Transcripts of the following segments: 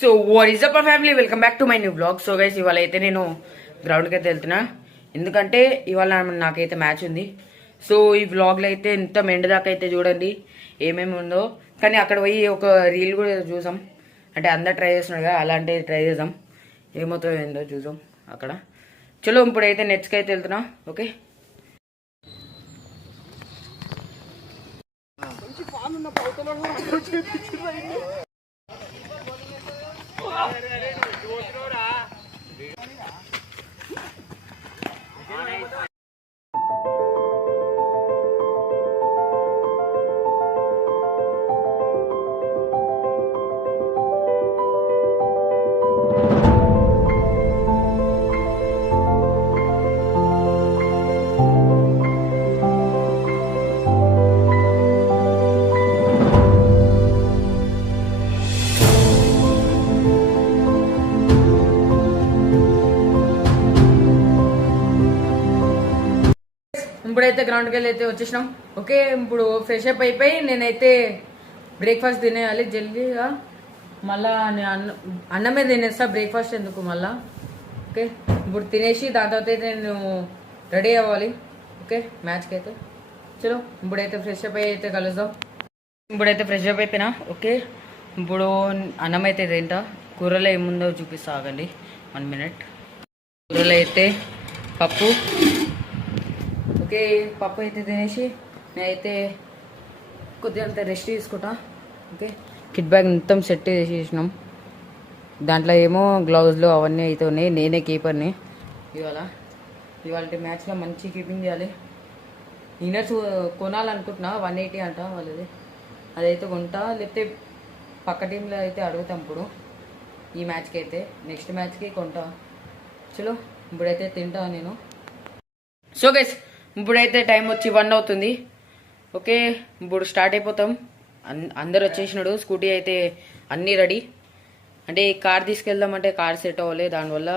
So what is up family, welcome back to my new blog. So guys, ఇవాళ అయితే నేను గ్రౌండ్కి అయితే వెళ్తున్నా, ఎందుకంటే ఇవాళ నాకైతే మ్యాచ్ ఉంది. సో ఈ బ్లాగ్లో అయితే ఎంత మెండు దాకా అయితే చూడండి ఏమేమి ఉందో. కానీ అక్కడ పోయి ఒక రీల్ కూడా చూసాం, అంటే అందరు ట్రై చేస్తున్నాడు కదా, అలాంటివి ట్రై చేద్దాం, ఏమవుతుందో ఏందో చూసాం అక్కడ. చలో ఇప్పుడైతే నెక్స్ట్కి అయితే వెళ్తున్నా. ఓకే, ఇప్పుడైతే గ్రౌండ్కి వెళ్ళి అయితే వచ్చేసినాం. ఓకే, ఇప్పుడు ఫ్రెష్ అప్ అయిపోయి నేనైతే బ్రేక్ఫాస్ట్ తినేయాలి జల్దీగా. మళ్ళా నేను అన్నమే తినేస్తా, బ్రేక్ఫాస్ట్ ఎందుకు మళ్ళా. ఓకే, ఇప్పుడు తినేసి దాని తర్వాత అయితే నేను రెడీ అవ్వాలి. ఓకే, మ్యాచ్కి అయితే. చలో ఇప్పుడైతే ఫ్రెష్ అప్ అయ్యి అయితే కలుద్దాం. ఇప్పుడైతే ఫ్రెష్ అప్ అయిపోయినా. ఓకే, ఇప్పుడు అన్నం అయితే తింటా. కూరలో ఏముందో చూపిస్తా, ఆగండి 1 మినిట్. కూరలో అయితే పప్పు. ఓకే, పప్పు అయితే తినేసి నేనైతే కొద్దిగా అంత రెస్ట్ తీసుకుంటా. ఓకే, కిట్ బ్యాగ్ మొత్తం సెట్ చేసేసినాం. దాంట్లో ఏమో గ్లౌజ్లు అవన్నీ అయితే ఉన్నాయి. నేనే కీపర్ని. ఇవాళ మ్యాచ్లో మంచి కీపింగ్ చేయాలి. ఇన్నర్స్ కొనాలనుకుంటున్నా, 180 అంట వాళ్ళది. అదైతే కొంటా, లేకపోతే పక్క టీంలో అయితే అడుగుతాం. ఇప్పుడు ఈ మ్యాచ్కి అయితే, నెక్స్ట్ మ్యాచ్కి కొంటా. చలో ఇప్పుడైతే తింటా నేను. సో గైస్, ఇప్పుడైతే టైం వచ్చి 1 అవుతుంది. ఓకే, ఇప్పుడు స్టార్ట్ అయిపోతాం. అందరు వచ్చేసినాడు. స్కూటీ అయితే అన్నీ రెడీ. అంటే కార్ తీసుకెళ్దామంటే కార్ సెట్ అవ్వలే, దానివల్ల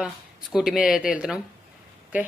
స్కూటీ మీద అయితే వెళ్తున్నాం. ఓకే,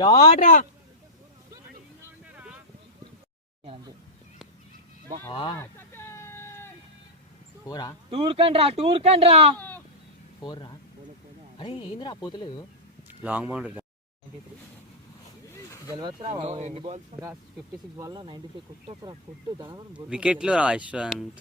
షాట్ రా. పోరా, టూర్ కండ్రా 4 రా. అరే ఏందిరా పోతలేదు. లాంగ్ బౌండరీ గెలవచ్చురా 56 బాల్ లో 93 కొట్టొచ్చురా. కొట్టు వికెట్లు రా యశ్వంత్.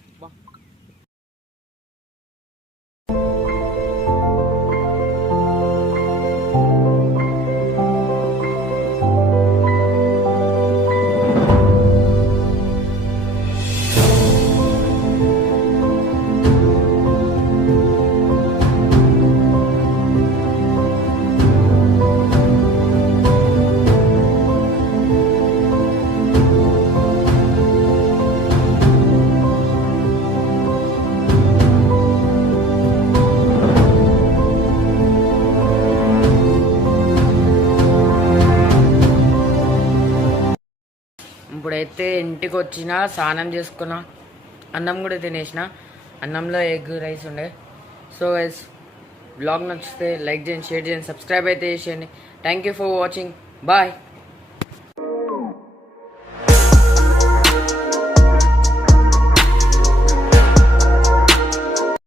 ఇప్పుడైతే ఇంటికి వచ్చిన స్నానం చేసుకున్నా, అన్నం కూడా తినేసిన. అన్నంలో ఎగ్ రైస్ ఉండే. సో గైస్ బ్లాగ్ నచ్చితే లైక్ చేయండి, షేర్ చేయండి, సబ్స్క్రైబ్ అయితే చేయండి. Thank you for watching. Bye.